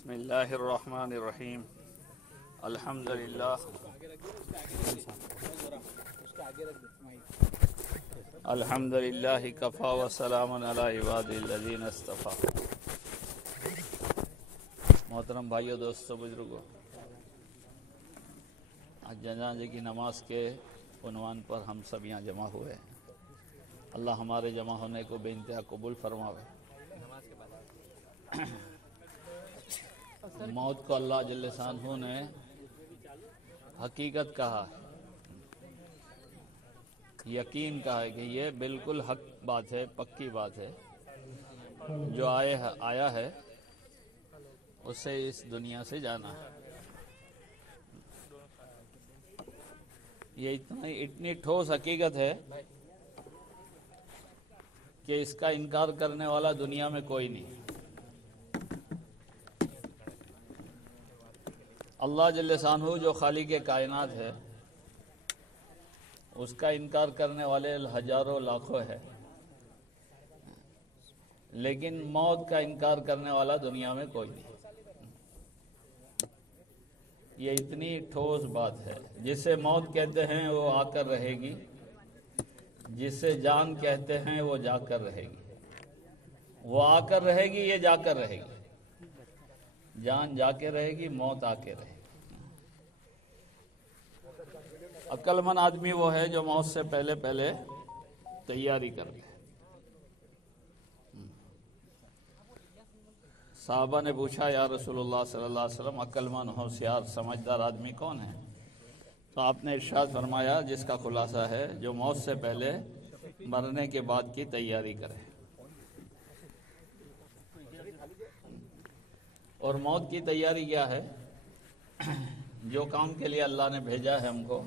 بسم اللہ الرحمن الرحیم الحمدللہ کفا وسلام علی عباد الذین اصطفیٰ۔ محترم بھائیو، دوستو، بزرگوں، آج جنازے کی نماز کے عنوان پر ہم سب یہاں جمع ہوئے ہیں۔ اللہ ہمارے جمع ہونے کو بے انتہا قبول فرماوے۔ موت کو اللہ جل شانہ نے حقیقت کہا ہے، یقین کہا ہے کہ یہ بالکل حق بات ہے، پکی بات ہے۔ جو آیا ہے اسے اس دنیا سے جانا ہے۔ یہ اتنی ٹھوس حقیقت ہے کہ اس کا انکار کرنے والا دنیا میں کوئی نہیں۔ اللہ جل شانہ جو خالق کائنات ہے، اس کا انکار کرنے والے ہزاروں لاکھوں ہے، لیکن موت کا انکار کرنے والا دنیا میں کوئی نہیں۔ یہ اتنی ٹھوس بات ہے۔ جسے موت کہتے ہیں وہ آ کر رہے گی، جسے جان کہتے ہیں وہ جا کر رہے گی۔ وہ آ کر رہے گی، یہ جا کر رہے گی۔ جان جا کے رہے گی، موت آ کے رہے گی۔ عقل مند آدمی وہ ہے جو موت سے پہلے تیاری کر لے۔ صحابہ نے پوچھا، یا رسول اللہ صلی اللہ علیہ وسلم، عقل مند، ہوشیار، سمجھدار آدمی کون ہے؟ تو آپ نے ارشاد فرمایا، جس کا خلاصہ ہے جو موت سے پہلے مرنے کے بعد کی تیاری کرے۔ اور موت کی تیاری کیا ہے؟ جو کام کے لیے اللہ نے بھیجا ہے ہم کو،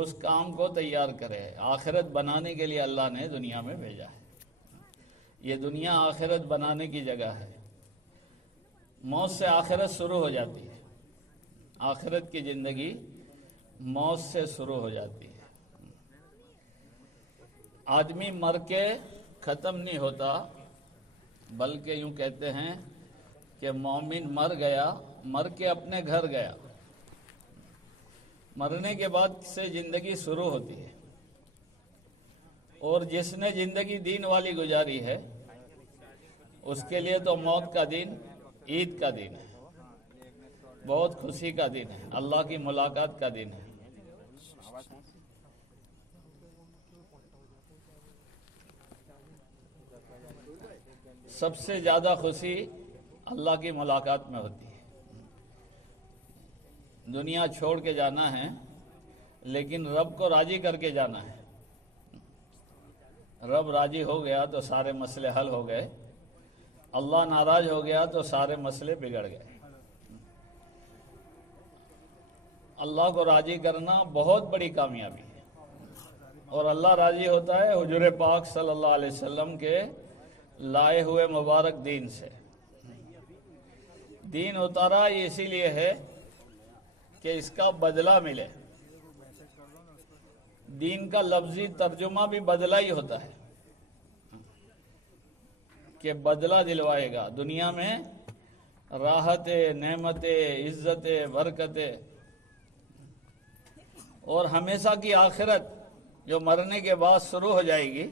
اس کام کو تیار کرے۔ آخرت بنانے کے لیے اللہ نے دنیا میں بھیجا ہے۔ یہ دنیا آخرت بنانے کی جگہ ہے۔ موت سے آخرت شروع ہو جاتی ہے۔ آخرت کی زندگی موت سے شروع ہو جاتی ہے۔ آدمی مر کے ختم نہیں ہوتا، بلکہ یوں کہتے ہیں کہ مومن مر گیا، مر کے اپنے گھر گیا۔ مرنے کے بعد سے زندگی شروع ہوتی ہے۔ اور جس نے زندگی دین والی گزاری ہے، اس کے لیے تو موت کا دن عید کا دن ہے، بہت خوشی کا دن ہے، اللہ کی ملاقات کا دن ہے۔ سب سے زیادہ خوشی اللہ کی ملاقات میں ہوتی ہے۔ دنیا چھوڑ کے جانا ہے، لیکن رب کو راضی کر کے جانا ہے۔ رب راضی ہو گیا تو سارے مسئلے حل ہو گئے، اللہ ناراض ہو گیا تو سارے مسئلے بگڑ گئے۔ اللہ کو راضی کرنا بہت بڑی کامیابی ہے، اور اللہ راضی ہوتا ہے حضور پاک صلی اللہ علیہ وسلم کے لائے ہوئے مبارک دین سے۔ دین اتارا یہ اسی لیے ہے کہ اس کا بدلہ ملے۔ دین کا لفظی ترجمہ بھی بدلہ ہی ہوتا ہے کہ بدلہ دلوائے گا۔ دنیا میں راحتیں، نعمتیں، عزتیں، برکتیں، اور ہمیشہ کی آخرت جو مرنے کے بعد شروع ہو جائے گی،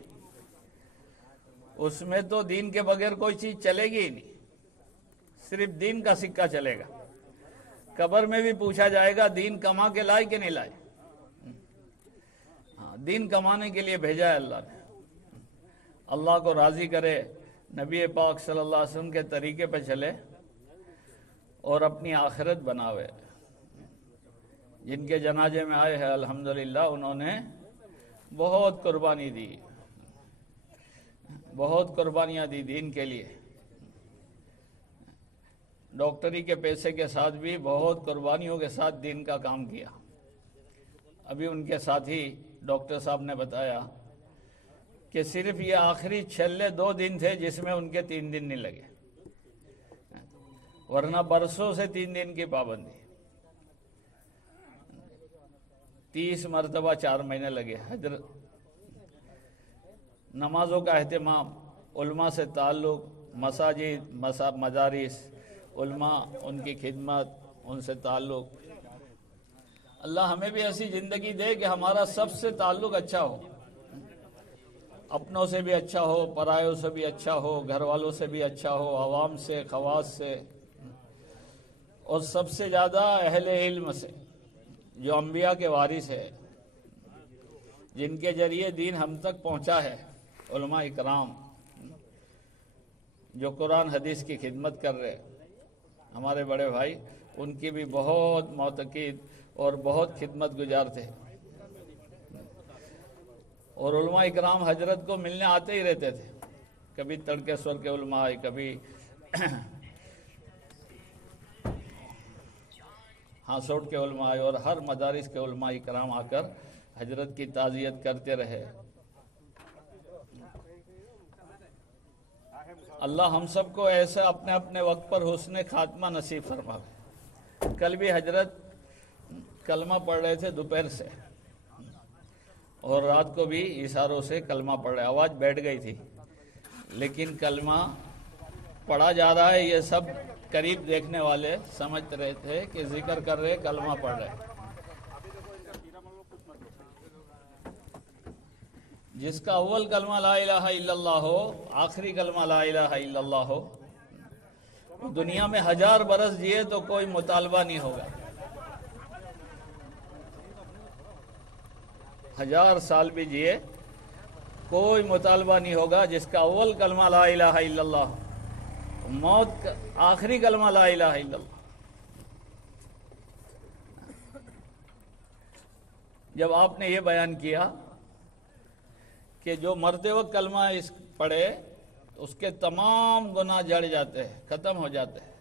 اس میں تو دین کے بغیر کوئی چیز چلے گی ہی نہیں، صرف دین کا سکہ چلے گا۔ قبر میں بھی پوچھا جائے گا، دین کما کے لائے کہ نہیں لائے؟ دین کمانے کے لیے بھیجا ہے اللہ نے۔ اللہ کو راضی کرے، نبی پاک صلی اللہ علیہ وسلم کے طریقے پہ چلے اور اپنی آخرت بناوے۔ جن کے جنازے میں آئے ہیں الحمدللہ، انہوں نے بہت قربانی دی، بہت قربانیاں دی دین کے لیے۔ ڈاکٹری کے پیسے کے ساتھ بھی بہت قربانیوں کے ساتھ دین کا کام کیا۔ ابھی ان کے ساتھی ڈاکٹر صاحب نے بتایا کہ صرف یہ آخری چھلے 2 دن تھے جس میں ان کے 3 دن نہیں لگے، ورنہ برسوں سے 3 دن کی پابندی۔ 30 مرتبہ 4 مہینے لگے۔ نمازوں کا اہتمام، علماء سے تعلق، مساجد، مدارس، علماء، ان کی خدمت، ان سے تعلق، اللہ ہمیں بھی ایسی زندگی دے کہ ہمارا سب سے تعلق اچھا ہو، اپنوں سے بھی اچھا ہو، پرایوں سے بھی اچھا ہو، گھر والوں سے بھی اچھا ہو، عوام سے، خواص سے، اور سب سے زیادہ اہل علم سے، جو انبیاء کے وارث ہے، جن کے ذریعے دین ہم تک پہنچا ہے، علماء اکرام جو قرآن حدیث کی خدمت کر رہے، ہمارے بڑے بھائی، ان کی بھی بہت معتقد اور بہت خدمت گزار تھے، اور علماء اکرام حضرت کو ملنے آتے ہی رہتے تھے، کبھی تڑکیسور کے علماء آئے، کبھی ہاسوٹ کے علماء آئے، اور ہر مدارس کے علماء اکرام آ کر حضرت کی تعزیت کرتے رہے۔ اللہ ہم سب کو ایسا اپنے اپنے وقت پر حسن خاتمہ نصیب فرمائے۔ کل بھی حضرت کلمہ پڑھ رہے تھے دوپہر سے، اور رات کو بھی اشاروں سے کلمہ پڑھ رہے، آواز بیٹھ گئی تھی، لیکن کلمہ پڑھا جا رہا ہے، یہ سب قریب دیکھنے والے سمجھ رہے تھے کہ ذکر کر رہے، کلمہ پڑھ رہے۔ جس کا اول کلمہ لا الہ الا اللہ ہو، آخری کلمہ لا الہ الا اللہ ہو، دنیا میں 1000 برس جیے تو کوئی مطالبہ نہیں ہوگا، 1000 سال بھی جیے کوئی مطالبہ نہیں ہوگا۔ جس کا اول کلمہ لا الہ الا اللہ، موت کا آخری کلمہ لا الہ الا اللہ۔ جب آپ نے یہ بیان کیا کہ جو مرتے وقت کلمہ پڑھے اس کے تمام گناہ جڑ جاتے ہیں، ختم ہو جاتے ہیں،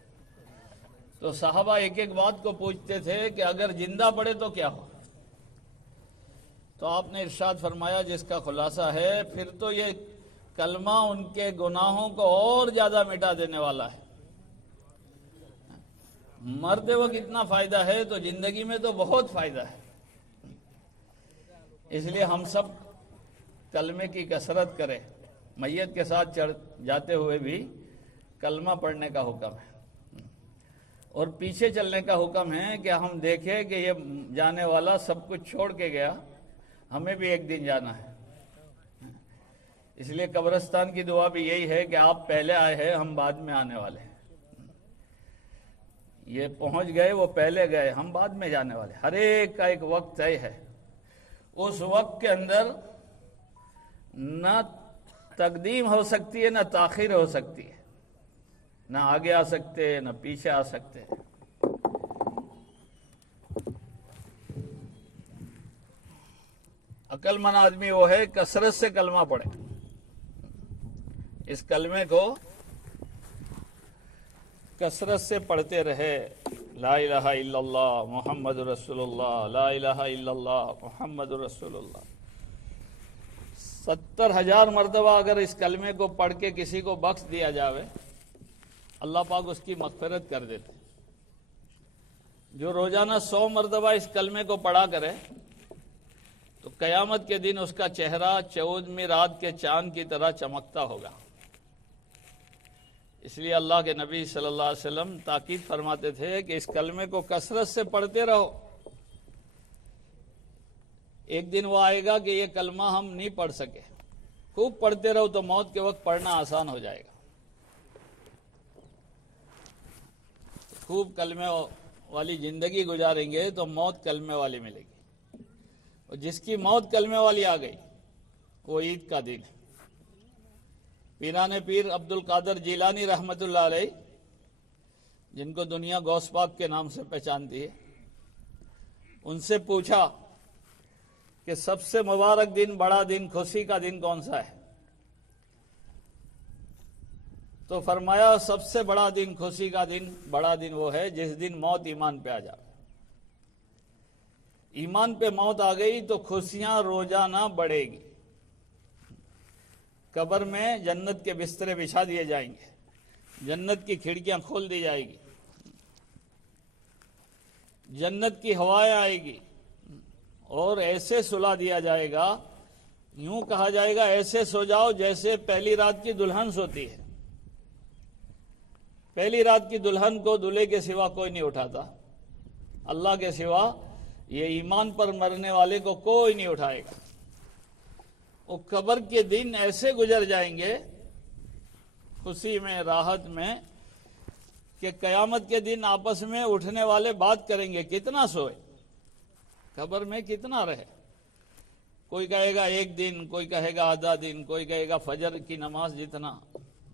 تو صحابہ ایک ایک بات کو پوچھتے تھے کہ اگر زندہ پڑھے تو کیا ہو؟ تو آپ نے ارشاد فرمایا، جس کا خلاصہ ہے پھر تو یہ کلمہ ان کے گناہوں کو اور زیادہ مٹا دینے والا ہے۔ مرتے وقت اتنا فائدہ ہے تو زندگی میں تو بہت فائدہ ہے۔ اس لیے ہم سب کلمے کی کثرت کریں، میت کے ساتھ چڑھ جاتے ہوئے بھی کلمہ پڑھنے کا حکم ہے، اور پیچھے چلنے کا حکم ہے کہ ہم دیکھیں کہ یہ جانے والا سب کچھ چھوڑ کے گیا، ہمیں بھی ایک دن جانا ہے۔ اس لیے قبرستان کی دعا بھی یہی ہے کہ آپ پہلے آئے ہیں، ہم بعد میں آنے والے ہیں۔ یہ پہنچ گئے، وہ پہلے گئے، ہم بعد میں جانے والے۔ ہر ایک کا ایک وقت طے ہے، اس وقت کے اندر نہ تقدیم ہو سکتی ہے، نہ تاخیر ہو سکتی ہے، نہ آگے آ سکتے نہ پیچھے آ سکتے۔ عقل مند آدمی وہ ہے کثرت سے کلمہ پڑھے، اس کلمے کو کثرت سے پڑھتے رہے، لا الہ الا اللہ محمد رسول اللہ، لا الہ الا اللہ محمد رسول اللہ۔ 70,000 مرتبہ اگر اس کلمے کو پڑھ کے کسی کو بخش دیا جاوے، اللہ پاک اس کی مغفرت کر دیتے۔ جو روزانہ 100 مرتبہ اس کلمے کو پڑھا کرے تو قیامت کے دن اس کا چہرہ 14ویں رات کے چاند کی طرح چمکتا ہوگا۔ اس لیے اللہ کے نبی صلی اللہ علیہ وسلم تاکید فرماتے تھے کہ اس کلمے کو کثرت سے پڑھتے رہو۔ ایک دن وہ آئے گا کہ یہ کلمہ ہم نہیں پڑھ سکے، خوب پڑھتے رہو تو موت کے وقت پڑھنا آسان ہو جائے گا۔ خوب کلمے والی زندگی گزاریں گے تو موت کلمے والی ملے گی، اور جس کی موت کلمے والی آ گئی وہ عید کا دن ہے۔ پیران پیر عبد القادر جیلانی رحمت اللہ علیہ، جن کو دنیا غوث پاک کے نام سے پہچانتی ہے، ان سے پوچھا کہ سب سے مبارک دن، بڑا دن، خوشی کا دن کون سا ہے؟ تو فرمایا سب سے بڑا دن، خوشی کا دن، بڑا دن وہ ہے جس دن موت ایمان پہ آ جائے۔ ایمان پہ موت آ گئی تو خوشیاں روزانہ بڑھے گی۔ قبر میں جنت کے بسترے بچھا دیے جائیں گے، جنت کی کھڑکیاں کھول دی جائے گی، جنت کی ہوائیں آئے گی، اور ایسے سلا دیا جائے گا، یوں کہا جائے گا ایسے سو جاؤ جیسے پہلی رات کی دلہن سوتی ہے۔ پہلی رات کی دلہن کو دولہے کے سوا کوئی نہیں اٹھاتا، اللہ کے سوا یہ ایمان پر مرنے والے کو کوئی نہیں اٹھائے گا۔ وہ قبر کے دن ایسے گزر جائیں گے خوشی میں، راحت میں، کہ قیامت کے دن آپس میں اٹھنے والے بات کریں گے کتنا سوئے، قبر میں کتنا رہے۔ کوئی کہے گا 1 دن، کوئی کہے گا آدھا دن، کوئی کہے گا فجر کی نماز جتنا،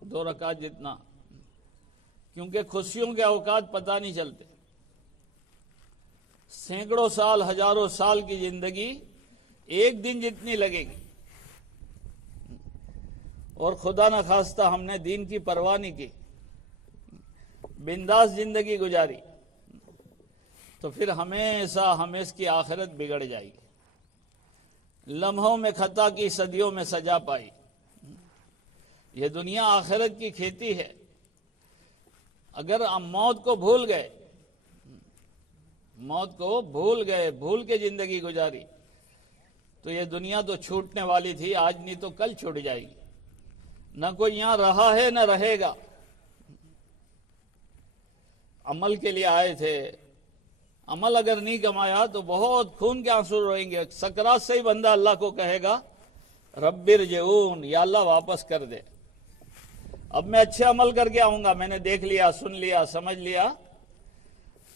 2 رکعت جتنا، کیونکہ خوشیوں کے اوقات پتہ نہیں چلتے۔ سینکڑوں سال، ہزاروں سال کی زندگی 1 دن جتنی لگے گی، اور خدا نہ خواستہ ہم نے دین کی پرواہ نہیں کی، بنداس زندگی گزاری، تو پھر ہمیشہ اس کی آخرت بگڑ جائے گی۔ لمحوں میں خطا کی، صدیوں میں سجا پائی۔ یہ دنیا آخرت کی کھیتی ہے۔ اگر ہم موت کو بھول گئے، موت کو بھول کے زندگی گزاری، تو یہ دنیا تو چھوٹنے والی تھی، آج نہیں تو کل چھوٹ جائے گی۔ نہ کوئی یہاں رہا ہے نہ رہے گا۔ عمل کے لیے آئے تھے، عمل اگر نہیں کمایا تو بہت خون کے آنسو روئیں گے۔ سکرات سے ہی بندہ اللہ کو کہے گا رب ارجعون، یا اللہ واپس کر دے، اب میں اچھے عمل کر کے آؤں گا، میں نے دیکھ لیا، سن لیا، سمجھ لیا،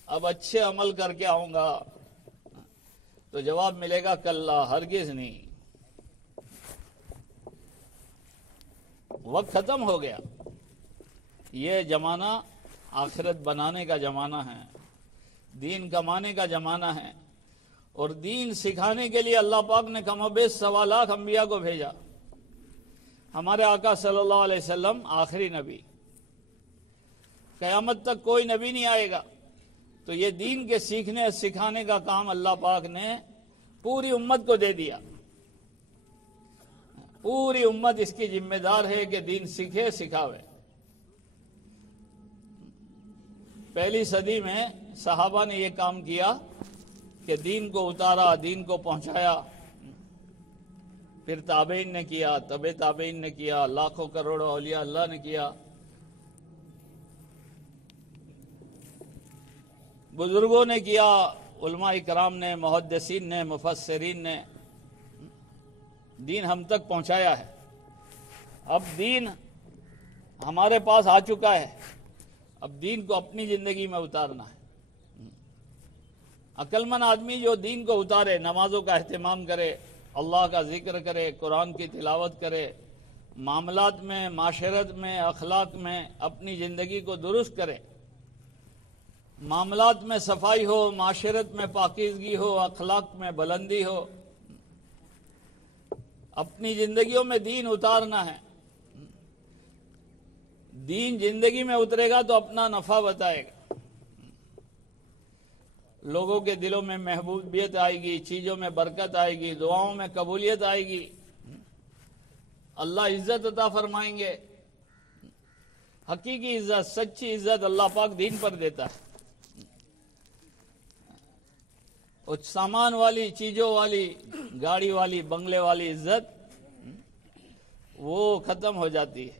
اب اچھے عمل کر کے آؤں گا۔ تو جواب ملے گا کلا، ہرگز نہیں، وقت ختم ہو گیا۔ یہ زمانہ آخرت بنانے کا زمانہ ہے، دین کمانے کا زمانہ ہے، اور دین سکھانے کے لیے اللہ پاک نے کم و بیش 1.25 لاکھ انبیاء کو بھیجا۔ ہمارے آقا صلی اللہ علیہ وسلم آخری نبی، قیامت تک کوئی نبی نہیں آئے گا، تو یہ دین کے سیکھنے اور سکھانے کا کام اللہ پاک نے پوری امت کو دے دیا۔ پوری امت اس کی ذمہ دار ہے کہ دین سیکھے، سکھاوے۔ پہلی صدی میں صحابہ نے یہ کام کیا کہ دین کو اتارا، دین کو پہنچایا، پھر تابعین نے کیا، تبع تابعین نے کیا، لاکھوں کروڑوں اولیاء اللہ نے کیا، بزرگوں نے کیا، علماء اکرام نے، محدثین نے، مفسرین نے دین ہم تک پہنچایا ہے۔ اب دین ہمارے پاس آ چکا ہے، اب دین کو اپنی زندگی میں اتارنا ہے۔ عقل مند آدمی جو دین کو اتارے، نمازوں کا اہتمام کرے، اللہ کا ذکر کرے، قرآن کی تلاوت کرے، معاملات میں، معاشرت میں، اخلاق میں اپنی زندگی کو درست کرے، معاملات میں صفائی ہو، معاشرت میں پاکیزگی ہو، اخلاق میں بلندی ہو، اپنی زندگیوں میں دین اتارنا ہے۔ دین زندگی میں اترے گا تو اپنا نفع بتائے گا، لوگوں کے دلوں میں محبوبیت آئے گی، چیزوں میں برکت آئے گی، دعاؤں میں قبولیت آئے گی، اللہ عزت عطا فرمائیں گے۔ حقیقی عزت، سچی عزت اللہ پاک دین پر دیتا ہے۔ اور سامان والی، چیزوں والی، گاڑی والی، بنگلے والی عزت وہ ختم ہو جاتی ہے۔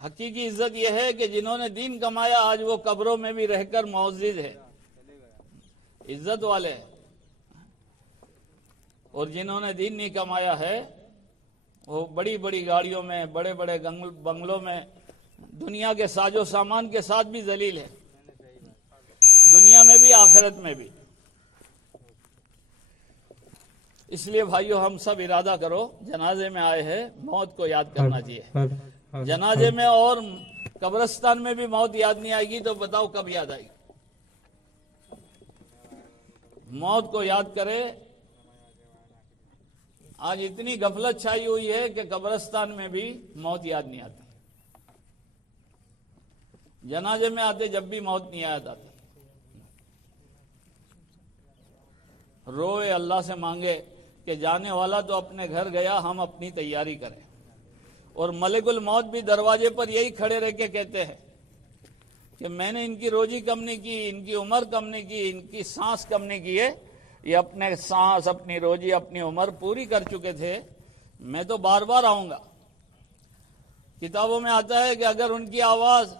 حقیقی عزت یہ ہے کہ جنہوں نے دین کمایا آج وہ قبروں میں بھی رہ کر معزز ہے، عزت والے ہیں، اور جنہوں نے دین نہیں کمایا ہے وہ بڑی بڑی گاڑیوں میں، بڑے بڑے بنگلوں میں، دنیا کے ساز و سامان کے ساتھ بھی ذلیل ہے، دنیا میں بھی آخرت میں بھی۔ اس لیے بھائیو ہم سب ارادہ کرو، جنازے میں آئے ہیں، موت کو یاد کرنا چاہیے۔ جنازے میں اور قبرستان میں بھی موت یاد نہیں آئے گی تو بتاؤ کب یاد آئے گی؟ موت کو یاد کرے۔ آج اتنی غفلت چھائی ہوئی ہے کہ قبرستان میں بھی موت یاد نہیں آتی، جنازے میں آتے جب بھی موت نہیں یاد آتی، روئے، اللہ سے مانگے کہ جانے والا تو اپنے گھر گیا، ہم اپنی تیاری کریں۔ اور ملک الموت بھی دروازے پر یہی کھڑے رہ کے کہتے ہیں کہ میں نے ان کی روزی کم نہیں کی، ان کی عمر کم نہیں کی، ان کی سانس کم نہیں کی ہے، یہ اپنے سانس، اپنی روزی، اپنی عمر پوری کر چکے تھے، میں تو بار بار آؤں گا۔ کتابوں میں آتا ہے کہ اگر ان کی آواز،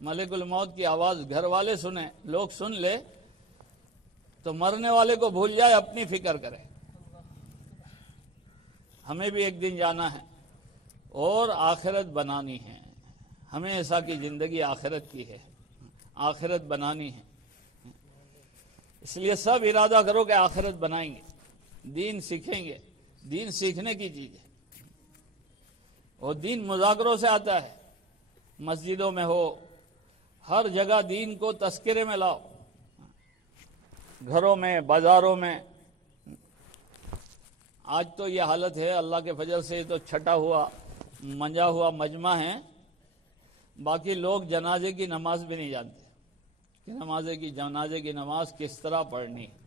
ملک الموت کی آواز گھر والے سنیں، لوگ سن لے، تو مرنے والے کو بھول جائے، اپنی فکر کرے۔ ہمیں بھی ایک دن جانا ہے اور آخرت بنانی ہے، ہمیں ایسا کی زندگی آخرت کی ہے، آخرت بنانی ہے۔ اس لیے سب ارادہ کرو کہ آخرت بنائیں گے، دین سیکھیں گے۔ دین سیکھنے کی چیز ہے، اور دین مذاکروں سے آتا ہے۔ مسجدوں میں ہو، ہر جگہ دین کو تذکرے میں لاؤ، گھروں میں، بازاروں میں۔ آج تو یہ حالت ہے، اللہ کے فضل سے تو چھٹا ہوا منجا ہوا مجمع ہے، باقی لوگ جنازے کی نماز بھی نہیں جانتے کہ جنازے کی نماز کس طرح پڑھنی ہے۔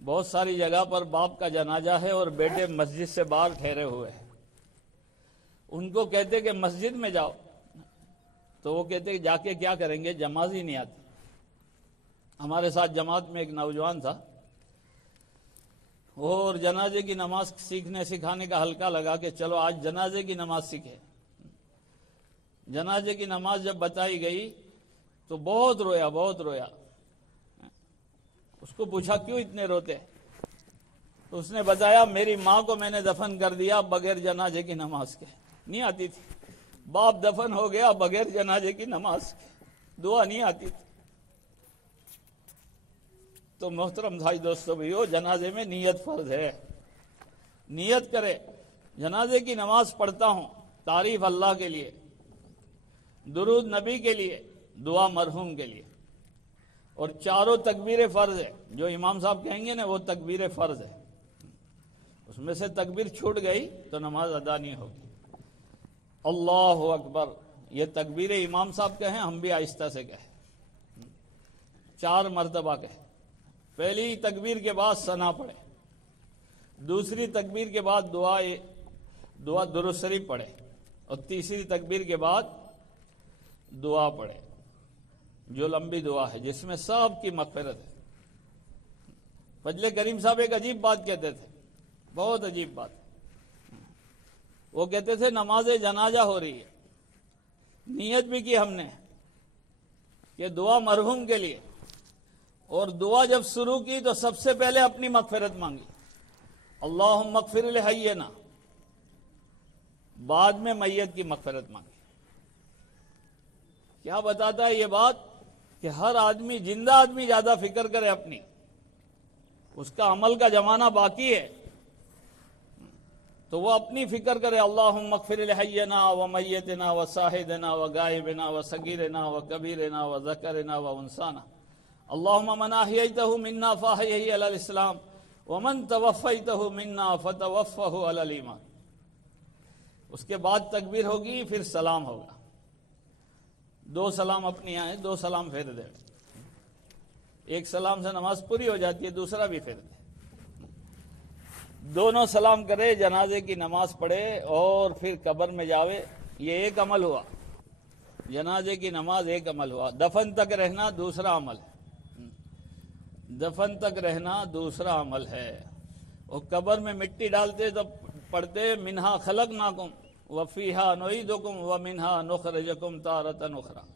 بہت ساری جگہ پر باپ کا جنازہ ہے اور بیٹے مسجد سے باہر ٹھہرے ہوئے ہیں، ان کو کہتے کہ مسجد میں جاؤ، تو وہ کہتے کہ جا کے کیا کریں گے، نماز ہی نہیں آتی۔ ہمارے ساتھ جماعت میں ایک نوجوان تھا، اور جنازے کی نماز سیکھنے سکھانے کا حلقہ لگا کہ چلو آج جنازے کی نماز سیکھے۔ جنازے کی نماز جب بتائی گئی تو بہت رویا۔ اس کو پوچھا کیوں اتنے روتے؟ تو اس نے بتایا میری ماں کو میں نے دفن کر دیا بغیر جنازے کی نماز کے، نہیں آتی تھی۔ باپ دفن ہو گیا بغیر جنازے کی نماز کے، دعا نہیں آتی تھی۔ تو محترم بھائی دوستو بھائیو، جنازے میں نیت فرض ہے، نیت کرے۔ جنازے کی نماز پڑھتا ہوں تعریف اللہ کے لیے، درود نبی کے لیے، دعا مرحوم کے لیے، اور چاروں تکبیر فرض ہے۔ جو امام صاحب کہیں گے نا وہ تکبیر فرض ہے، اس میں سے تکبیر چھوٹ گئی تو نماز ادا نہیں ہوگی۔ اللہ اکبر، یہ تکبیر امام صاحب کہیں، ہم بھی آہستہ سے کہیں، 4 مرتبہ کہیں۔ پہلی تکبیر کے بعد ثنا پڑھے، دوسری تکبیر کے بعد دعا درود شریف پڑھے، اور تیسری تکبیر کے بعد دعا پڑھے، جو لمبی دعا ہے جس میں سب کی مغفرت ہے۔ فضل کریم صاحب ایک عجیب بات کہتے تھے، بہت عجیب بات۔ وہ کہتے تھے نماز جنازہ ہو رہی ہے، نیت بھی کی ہم نے کہ دعا مرحوم کے لیے، اور دعا جب شروع کی تو سب سے پہلے اپنی مغفرت مانگی، اللہم اغفر لحینا، بعد میں میت کی مغفرت مانگی۔ کیا بتاتا ہے یہ بات کہ ہر آدمی، زندہ آدمی زیادہ فکر کرے اپنی، اس کا عمل کا زمانہ باقی ہے تو وہ اپنی فکر کرے، اللہم اغفر لحینا ومیتنا وشاہدنا وغائبنا وصغیرنا وکبیرنا وذکرنا وانثانا، اللہم من احییتہ منا فاحیہ علی الاسلام ومن توفیتہ منا فتوفہ علی الایمان۔ اس کے بعد تکبیر ہوگی، پھر سلام ہوگا، 2 سلام اپنی آئیں، 2 سلام پھیر دے، ایک سلام سے نماز پوری ہو جاتی ہے، دوسرا بھی پھیر دے، دونوں سلام کرے، جنازے کی نماز پڑھے اور پھر قبر میں جاوے۔ یہ ایک عمل ہوا، جنازے کی نماز ایک عمل ہوا۔ دفن تک رہنا دوسرا عمل ہے، دفن تک رہنا دوسرا عمل ہے۔ اور قبر میں مٹی ڈالتے تو پڑھتے منہا خلقناکم وفیہا نعیدکم ومنہا نخرجکم تارۃ اخری،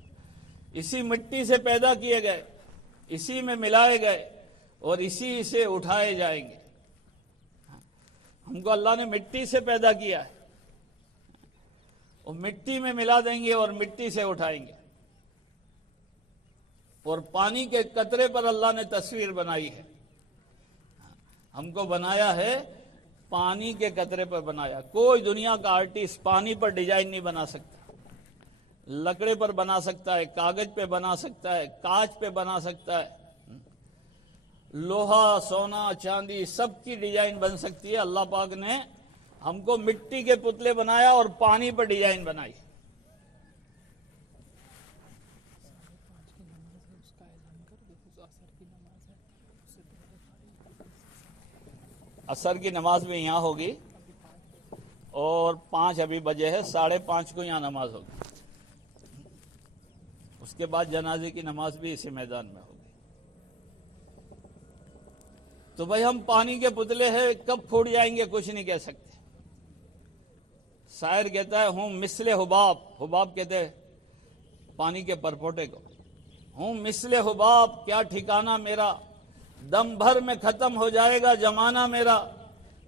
اسی مٹی سے پیدا کیے گئے، اسی میں ملائے گئے اور اسی سے اٹھائے جائیں گے۔ ہم کو اللہ نے مٹی سے پیدا کیا ہے، اور مٹی میں ملا دیں گے اور مٹی سے اٹھائیں گے۔ اور پانی کے قطرے پر اللہ نے تصویر بنائی ہے، ہم کو بنایا ہے پانی کے قطرے پر بنایا۔ کوئی دنیا کا آرٹسٹ پانی پر ڈیزائن نہیں بنا سکتا، لکڑے پر بنا سکتا ہے، کاغذ پہ بنا سکتا ہے، کانچ پہ بنا سکتا ہے، لوہا، سونا، چاندی سب کی ڈیزائن بن سکتی ہے۔ اللہ پاک نے ہم کو مٹی کے پتلے بنایا اور پانی پر ڈیزائن بنائی۔ عصر کی نماز بھی یہاں ہوگی، اور 5 ابھی بجے ہے، 5:30 کو یہاں نماز ہوگی۔ اس کے بعد جنازے کی نماز بھی اسی میدان میں ہوگی۔ تو بھائی ہم پانی کے پتلے ہیں، کب پھوٹ جائیں گے کچھ نہیں کہہ سکتے۔ شاعر کہتا ہے ہوں مثل حباب، حباب کہتے ہیں پانی کے پرپوٹے کو، ہوں مثل حباب کیا ٹھکانہ میرا، دم بھر میں ختم ہو جائے گا زمانہ میرا،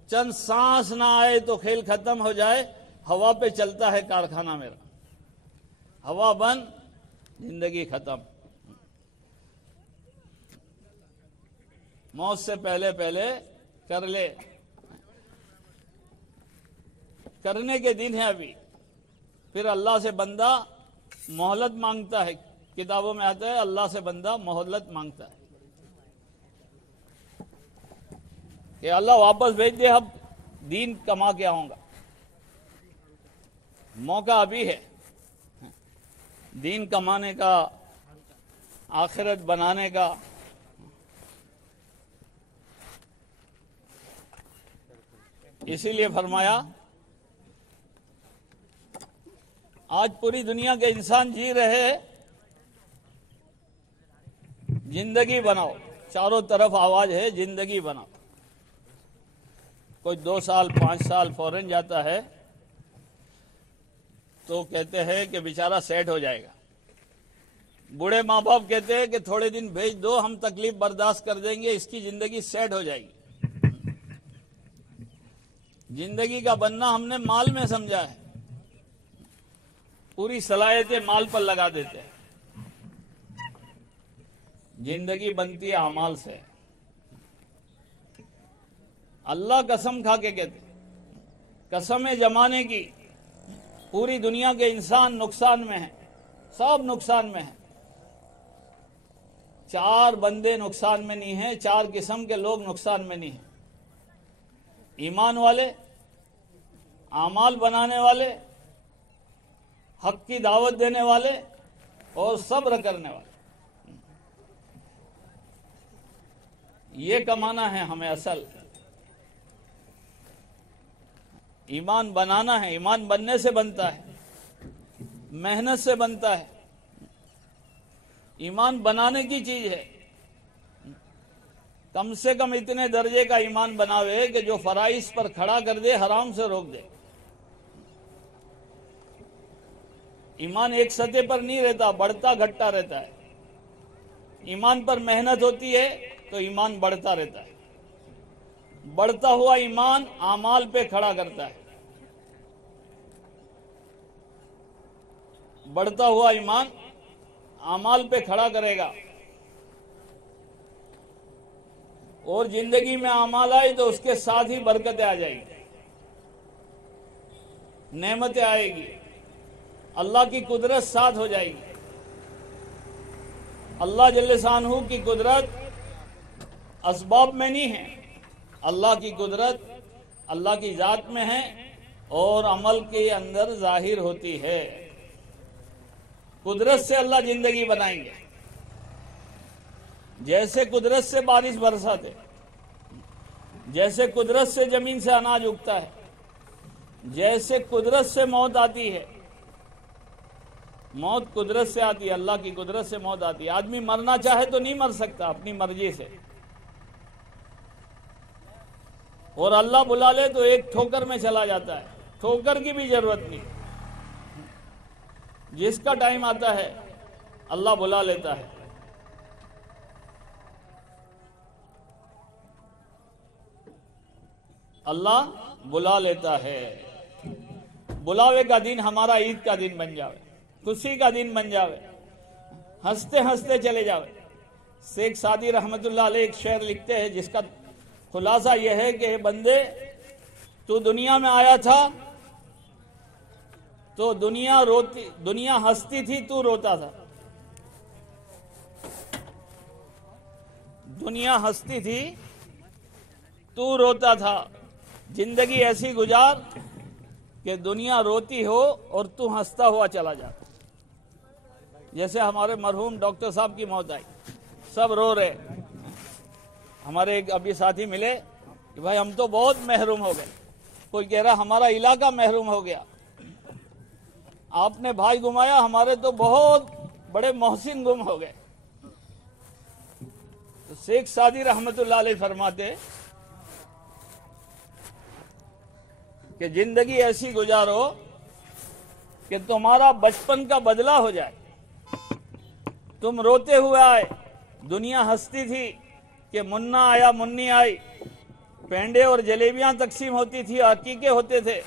چند سانس نہ آئے تو کھیل ختم ہو جائے، ہوا پہ چلتا ہے کارخانہ میرا، ہوا بند زندگی ختم۔ موت سے پہلے پہلے کر لے، کرنے کے دن ہے ابھی، پھر اللہ سے بندہ مہلت مانگتا ہے، کتابوں میں آتا ہے اللہ سے بندہ مہلت مانگتا ہے کہ اللہ واپس بھیج دے، اب دین کما کے آؤں گا۔ موقع ابھی ہے دین کمانے کا، آخرت بنانے کا۔ اسی لیے فرمایا آج پوری دنیا کے انسان جی رہے، زندگی بناؤ، چاروں طرف آواز ہے زندگی بناؤ۔ کوئی 2 سال 5 سال فورن جاتا ہے تو کہتے ہیں کہ بیچارہ سیٹ ہو جائے گا، بوڑھے ماں باپ کہتے ہیں کہ تھوڑے دن بھیج دو، ہم تکلیف برداشت کر دیں گے، اس کی زندگی سیٹ ہو جائے گی۔ زندگی کا بننا ہم نے مال میں سمجھا ہے، پوری صلاحیتیں مال پر لگا دیتے ہیں۔ زندگی بنتی ہے اعمال سے۔ اللہ قسم کھا کے کہتے قسم زمانے کی، پوری دنیا کے انسان نقصان میں ہیں، سب نقصان میں ہیں۔ 4 بندے نقصان میں نہیں ہیں، 4 قسم کے لوگ نقصان میں نہیں ہیں: ایمان والے، اعمال بنانے والے، حق کی دعوت دینے والے، اور صبر کرنے والے۔ یہ کمانا ہے ہمیں اصل، ایمان بنانا ہے۔ ایمان بننے سے بنتا ہے، محنت سے بنتا ہے۔ ایمان بنانے کی چیز ہے، کم سے کم اتنے درجے کا ایمان بناوے کہ جو فرائض پر کھڑا کر دے، حرام سے روک دے۔ ایمان ایک سطح پر نہیں رہتا، بڑھتا گھٹتا رہتا ہے۔ ایمان پر محنت ہوتی ہے تو ایمان بڑھتا رہتا ہے۔ بڑھتا ہوا ایمان اعمال پہ کھڑا کرتا ہے، بڑھتا ہوا ایمان اعمال پہ کھڑا کرے گا، اور زندگی میں اعمال آئے تو اس کے ساتھ ہی برکتیں آ جائیں گی، نعمتیں آئے گی، اللہ کی قدرت ساتھ ہو جائے گی۔ اللہ جل شانہ کی قدرت اسباب میں نہیں ہے، اللہ کی قدرت اللہ کی ذات میں ہے اور عمل کے اندر ظاہر ہوتی ہے۔ قدرت سے اللہ زندگی بنائیں گے، جیسے قدرت سے بارش برساتے، جیسے قدرت سے زمین سے اناج اگتا ہے، جیسے قدرت سے موت آتی ہے۔ موت قدرت سے آتی ہے، اللہ کی قدرت سے موت آتی ہے۔ آدمی مرنا چاہے تو نہیں مر سکتا اپنی مرضی سے، اور اللہ بلا لے تو ایک ٹھوکر میں چلا جاتا ہے، ٹھوکر کی بھی ضرورت نہیں۔ جس کا ٹائم آتا ہے اللہ بلا لیتا ہے۔ اللہ بلا لیتا ہے۔ بلاوے کا دن ہمارا عید کا دن بن جاوے، خوشی کا دن بن جاوے، ہنستے ہنستے چلے جاوے۔ شیخ سعدی رحمت اللہ علیہ ایک شعر لکھتے ہیں جس کا خلاصہ یہ ہے کہ بندے تو دنیا میں آیا تھا تو دنیا ہنستی تھی، تو روتا تھا۔ دنیا ہنستی تھی، تو روتا تھا۔ زندگی ایسی گزار کہ دنیا روتی ہو اور تو ہنستا ہوا چلا جا۔ جیسے ہمارے مرحوم ڈاکٹر صاحب کی موت آئی، سب رو رہے۔ ہمارے ایک ابھی ساتھی ملے کہ بھائی ہم تو بہت محروم ہو گئے، کوئی کہہ رہا ہمارا علاقہ محروم ہو گیا، آپ نے بھائی گمایا، ہمارے تو بہت بڑے محسن گم ہو گئے۔ تو شیخ سعدی رحمت اللہ علیہ فرماتے کہ زندگی ایسی گزارو کہ تمہارا بچپن کا بدلہ ہو جائے. تم روتے ہوئے آئے, دنیا ہنستی تھی کہ منا آیا منی آئی, پینڈے اور جلیبیاں تقسیم ہوتی تھی, عقیقے ہوتے تھے,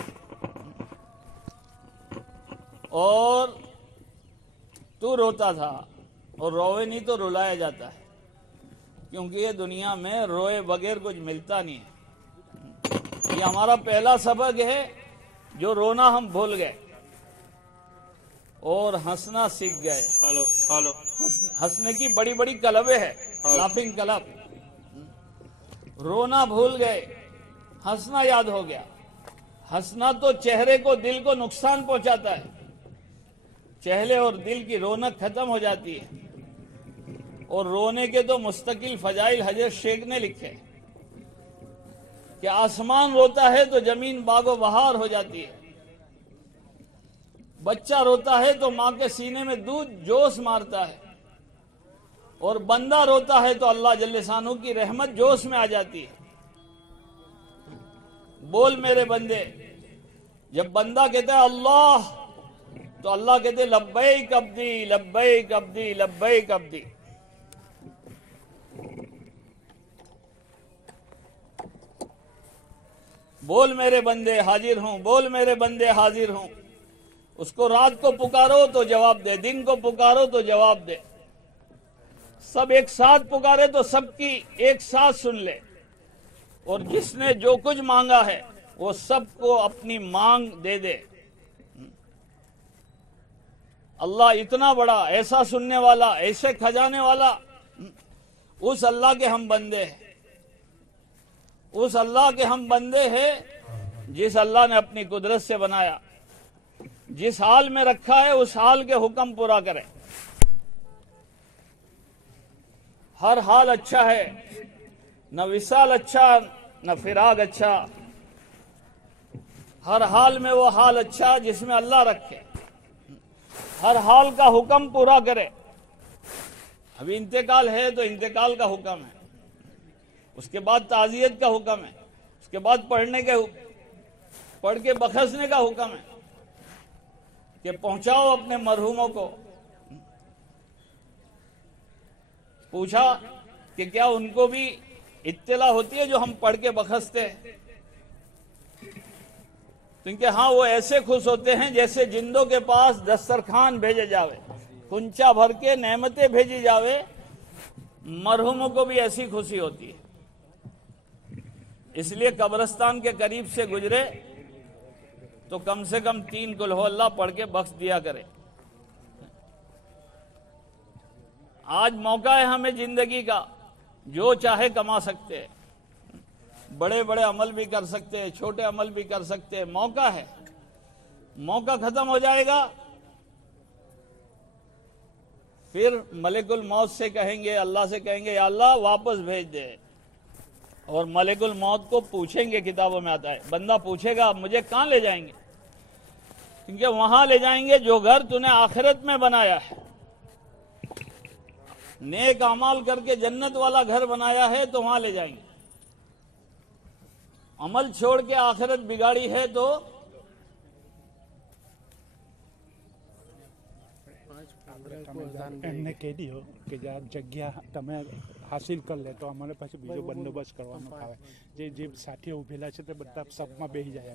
اور تو روتا تھا. اور روئے نہیں تو رلایا جاتا ہے, کیونکہ یہ دنیا میں روئے بغیر کچھ ملتا نہیں ہے. یہ ہمارا پہلا سبق ہے جو رونا ہم بھول گئے اور ہنسنا سیکھ گئے. ہنسنے کی بڑی بڑی کلبیں ہے, لافنگ کلب. رونا بھول گئے, ہنسنا یاد ہو گیا. ہنسنا تو چہرے کو, دل کو نقصان پہنچاتا ہے. چہرے اور دل کی رونق ختم ہو جاتی ہے. اور رونے کے تو مستقل فضائل حضرت شیخ نے لکھے کہ آسمان روتا ہے تو زمین باغ و بہار ہو جاتی ہے. بچہ روتا ہے تو ماں کے سینے میں دودھ جوش مارتا ہے, اور بندہ روتا ہے تو اللہ جل شانہ کی رحمت جوش میں آ جاتی ہے. بول میرے بندے, جب بندہ کہتا ہے اللہ, تو اللہ کہتے لبیک عبدی لبیک عبدی لبیک عبدی. بول میرے بندے حاضر ہوں, بول میرے بندے حاضر ہوں. اس کو رات کو پکارو تو جواب دے, دن کو پکارو تو جواب دے. سب ایک ساتھ پکارے تو سب کی ایک ساتھ سن لے. اور جس نے جو کچھ مانگا ہے وہ سب کو اپنی مانگ دے دے. اللہ اتنا بڑا, ایسا سننے والا, ایسے کھجانے والا, اس اللہ کے ہم بندے ہیں. اس اللہ کے ہم بندے ہیں جس اللہ نے اپنی قدرت سے بنایا. جس حال میں رکھا ہے اس حال کے حکم پورا کرے. ہر حال اچھا ہے, نہ وصال اچھا نہ فراق اچھا. ہر حال میں وہ حال اچھا جس میں اللہ رکھے, ہر حال کا حکم پورا کرے. ابھی انتقال ہے تو انتقال کا حکم ہے, اس کے بعد تعزیت کا حکم ہے, اس کے بعد پڑھ کے بخشنے کا حکم ہے کہ پہنچاؤ اپنے مرحوموں کو. پوچھا کہ کیا ان کو بھی اطلاع ہوتی ہے جو ہم پڑھ کے بخشتے ہیں؟ کیونکہ ہاں وہ ایسے خوش ہوتے ہیں جیسے جندوں کے پاس دسترخوان بھیجے جاوے, کنچا بھر کے نعمتیں بھیجی جاوے. مرحوموں کو بھی ایسی خوشی ہوتی ہے. اس لیے قبرستان کے قریب سے گزرے تو کم سے کم 3 قل ہو اللہ پڑھ کے بخش دیا کرے. آج موقع ہے ہمیں زندگی کا, جو چاہے کما سکتے ہیں, بڑے بڑے عمل بھی کر سکتے ہیں, چھوٹے عمل بھی کر سکتے ہیں. موقع ہے, موقع ختم ہو جائے گا پھر ملک الموت سے کہیں گے, اللہ سے کہیں گے یا اللہ واپس بھیج دے. اور ملک الموت کو پوچھیں گے, کتابوں میں آتا ہے, بندہ پوچھے گا مجھے کہاں لے جائیں گے؟ کیونکہ وہاں لے جائیں گے جو گھر تو نے آخرت میں بنایا ہے. نیک اعمال کر کے جنت والا گھر بنایا ہے تو وہاں لے جائیں گے. عمل چھوڑ کے آخرت بگاڑی ہے تو એમને કહી દો કે જે આ જગ્યા તમે હાસિલ કરી લે તો અમારે પાછું બીજો બંદોબસ્ત કરવાનો આવે. જે સાથે ઉભેલા છે તે બધા સબમાં બેસી જાય.